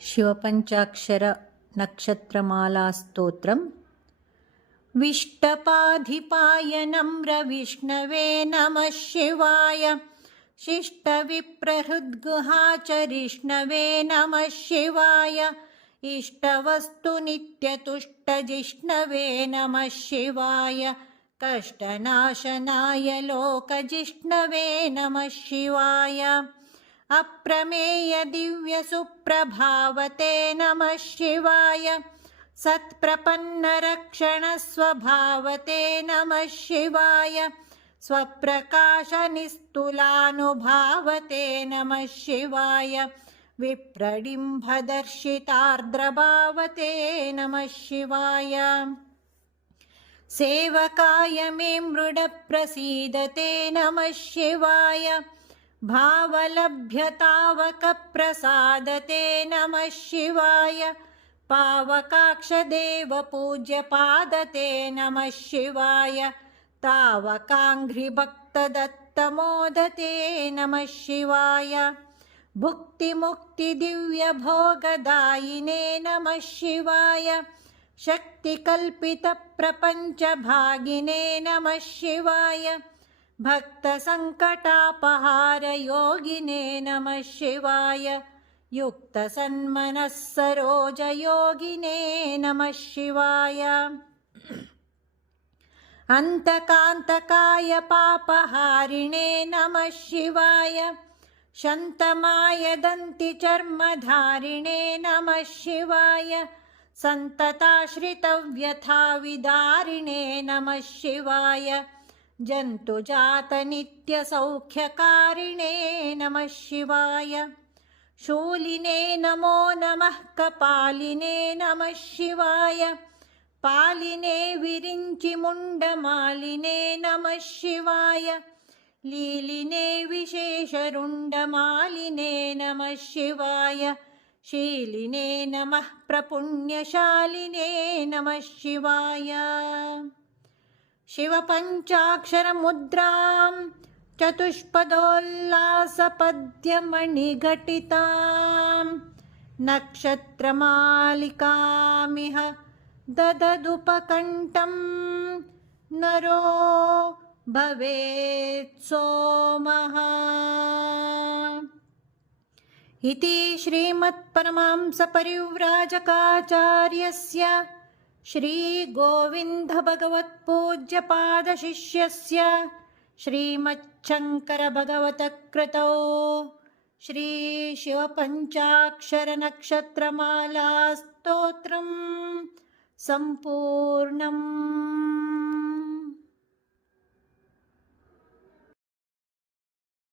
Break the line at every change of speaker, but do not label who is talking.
शिवपञ्चाक्षरनक्षत्रमालास्तोत्रम्। विष्टपाधिपायनं रविष्णवे नमः शिवाय। शिष्टविप्रहृद्गुहाचरिष्णवे नमः शिवाय। इष्टवस्तुनित्यतुष्टजिष्णवे नमः शिवाय। कष्टनाशनाय लोकजिष्णवे नमः शिवाय अप्रमेयदिव्यसुप्रभावते नमः शिवाय। सत्प्रपन्नरक्षणस्वभावते नमः शिवाय। स्वप्रकाशनिस्तुलानुभावते नमः शिवाय। विप्रडिम्भदर्शितार्द्रभावते नमः शिवाय। सेवकाय मे मृडप्रसीदते नमः शिवाय भावलभ्यतावकप्रसादते नमः शिवाय। पावकाक्षदेवपूज्यपादते नमः शिवाय। तावकाङ्घ्रिभक्तदत्तमोदते नमः शिवाय। भुक्तिमुक्तिदिव्यभोगदायिने नमः शिवाय। शक्तिकल्पितप्रपञ्चभागिने नमः शिवाय भक्तसङ्कटापहारयोगिने नमः शिवाय। युक्तसन्मनः सरोजयोगिने नमः शिवाय। अन्तकान्तकाय पापहारिणे नमः शिवाय। शन्तमाय दन्तिचर्मधारिणे नमः शिवाय। सन्तताश्रितव्यथाविदारिणे नमः शिवाय जन्तुजातनित्यसौख्यकारिणे नमः शिवाय। शूलिने नमो नमः कपालिने नमः शिवाय। पालिने विरिञ्चिमुण्डमालिने नमः शिवाय। लीलिने विशेषरुण्डमालिने नमः शिवाय। शीलिने नमः प्रपुण्यशालिने नमः शिवाय शिवपञ्चाक्षरमुद्रां चतुष्पदोल्लासपद्यमणिघटितां नक्षत्रमालिकामिह दददुपकण्ठं नरो भवेत् सोमः। इति श्रीमत्परमांसपरिव्राजकाचार्यस्य श्रीगोविन्दभगवत्पूज्यपादशिष्यस्य श्रीमच्छङ्करभगवतकृतौ श्रीशिवपञ्चाक्षरनक्षत्रमालास्तोत्रं सम्पूर्णम्